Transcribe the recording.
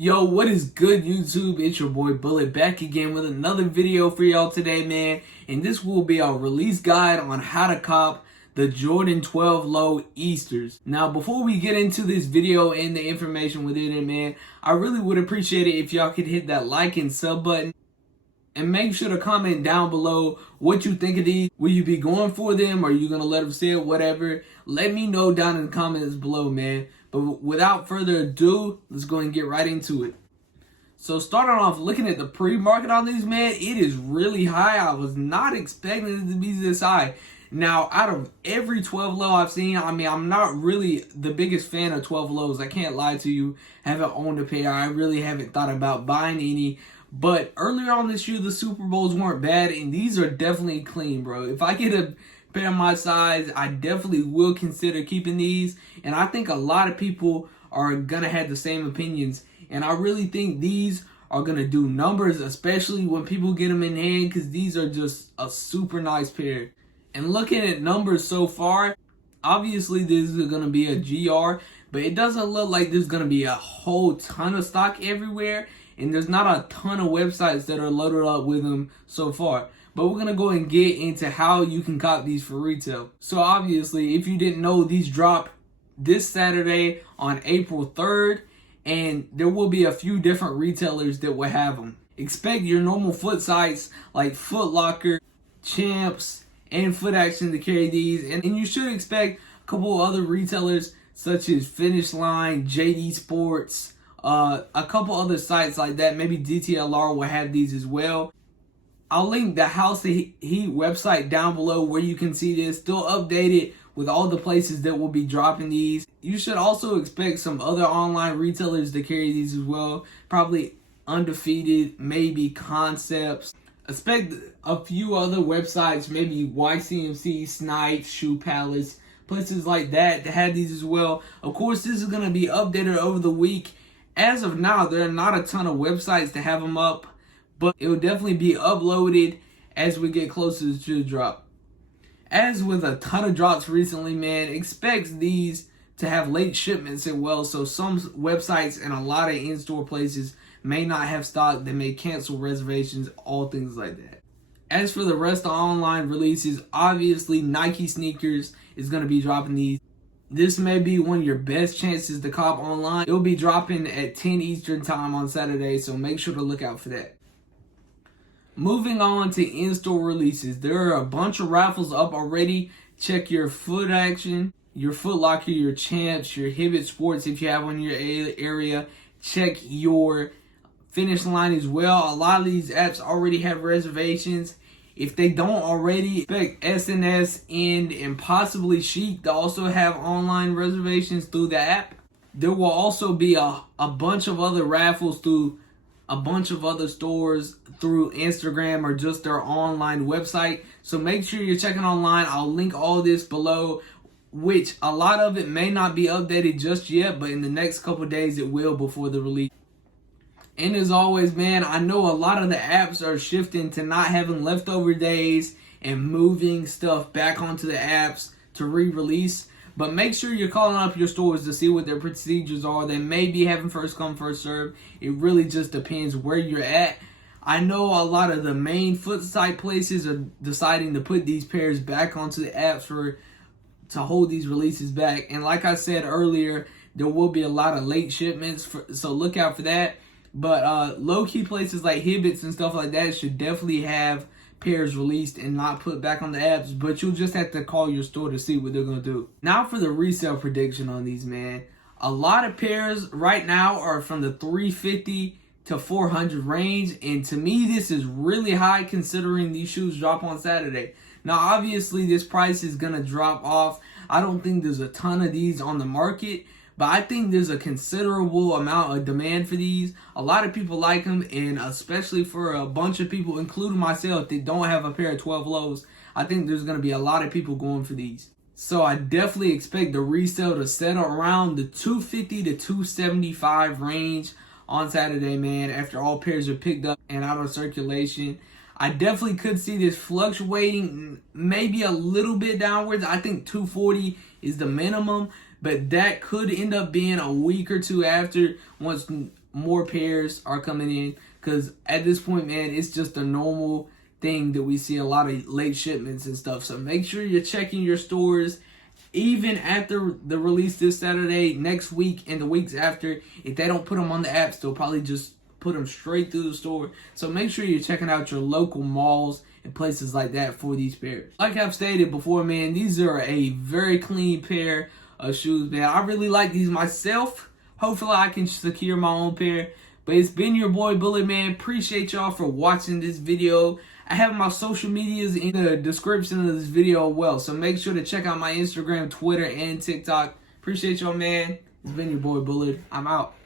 Yo, what is good, YouTube? It's your boy Bullet back again with another video for y'all today, man. And this will be our release guide on how to cop the Jordan 12 Low Easters. Now, before we get into this video and the information within it, man, I really would appreciate it if y'all could hit that like and sub button. And make sure to comment down below what you think of these. Will you be going for them? Or are you going to let them sit? Whatever. Let me know down in the comments below, man. But without further ado, let's go and get right into it. So starting off looking at the pre-market on these, man, it is really high. I was not expecting it to be this high. Now, out of every 12 low I've seen, I mean, I'm not really the biggest fan of 12 lows. I can't lie to you. Haven't owned a pair. I really haven't thought about buying any. But earlier on this year, the Super Bowls weren't bad, and these are definitely clean, bro. If I get a pair of my size, I definitely will consider keeping these. And I think a lot of people are going to have the same opinions. And I really think these are going to do numbers, especially when people get them in hand, because these are just a super nice pair. And looking at numbers so far, obviously this is going to be a GR, but it doesn't look like there's going to be a whole ton of stock everywhere. And there's not a ton of websites that are loaded up with them so far. But we're going to go and get into how you can cop these for retail. So obviously, if you didn't know, these drop this Saturday on April 3rd. And there will be a few different retailers that will have them. Expect your normal foot sites like Foot Locker, Champs, and Foot Action to carry these. And you should expect a couple other retailers such as Finish Line, JD Sports, a couple other sites like that. Maybe DTLR will have these as well. I'll link the House of Heat website down below where you can see this. Still updated with all the places that will be dropping these. You should also expect some other online retailers to carry these as well. Probably Undefeated, maybe Concepts. Expect a few other websites, maybe YCMC, Snipes, Shoe Palace, places like that to have these as well. Of course, this is going to be updated over the week. As of now, there are not a ton of websites to have them up, but it will definitely be uploaded as we get closer to the drop. As with a ton of drops recently, man, expect these to have late shipments as well. So some websites and a lot of in-store places may not have stock. They may cancel reservations, all things like that. As for the rest of online releases, obviously Nike sneakers is going to be dropping these. This may be one of your best chances to cop online. It will be dropping at 10 Eastern time on Saturday, so make sure to look out for that. Moving on to in-store releases. There are a bunch of raffles up already. Check your Foot Action, your Foot Locker, your Champs, your Hibbett Sports if you have one in your area. Check your Finish Line as well. A lot of these apps already have reservations. If they don't already, expect SNS and possibly Chic to also have online reservations through the app. There will also be a bunch of other raffles through a bunch of other stores through Instagram or just their online website. So make sure you're checking online. I'll link all this below, which a lot of it may not be updated just yet, but in the next couple of days it will before the release. And as always, man, I know a lot of the apps are shifting to not having leftover days and moving stuff back onto the apps to re-release. But make sure you're calling up your stores to see what their procedures are. They may be having first come, first serve. It really just depends where you're at. I know a lot of the main foot site places are deciding to put these pairs back onto the apps to hold these releases back. And like I said earlier, there will be a lot of late shipments, so look out for that. But low-key places like Hibbett's and stuff like that should definitely have pairs released and not put back on the apps. But you'll just have to call your store to see what they're going to do. Now for the resale prediction on these, man. A lot of pairs right now are from the 350 to 400 range. And to me, this is really high considering these shoes drop on Saturday. Now, obviously, this price is going to drop off. I don't think there's a ton of these on the market. But I think there's a considerable amount of demand for these. A lot of people like them, and especially for a bunch of people, including myself, that don't have a pair of 12 lows, I think there's going to be a lot of people going for these. So I definitely expect the resale to settle around the 250 to 275 range on Saturday, man, after all pairs are picked up and out of circulation. I definitely could see this fluctuating maybe a little bit downwards. I think 240 is the minimum, but that could end up being a week or two after once more pairs are coming in, because at this point, man, it's just a normal thing that we see a lot of late shipments and stuff. So make sure you're checking your stores even after the release this Saturday, next week, and the weeks after. If they don't put them on the apps, they'll probably just put them straight through the store. So make sure you're checking out your local malls and places like that for these pairs. Like I've stated before, man, these are a very clean pair of shoes, man. I really like these myself. Hopefully I can secure my own pair. But it's been your boy Bullet, man. Appreciate y'all for watching this video. I have my social medias in the description of this video as well. So make sure to check out my Instagram, Twitter, and TikTok. Appreciate y'all, man. It's been your boy Bullet. I'm out.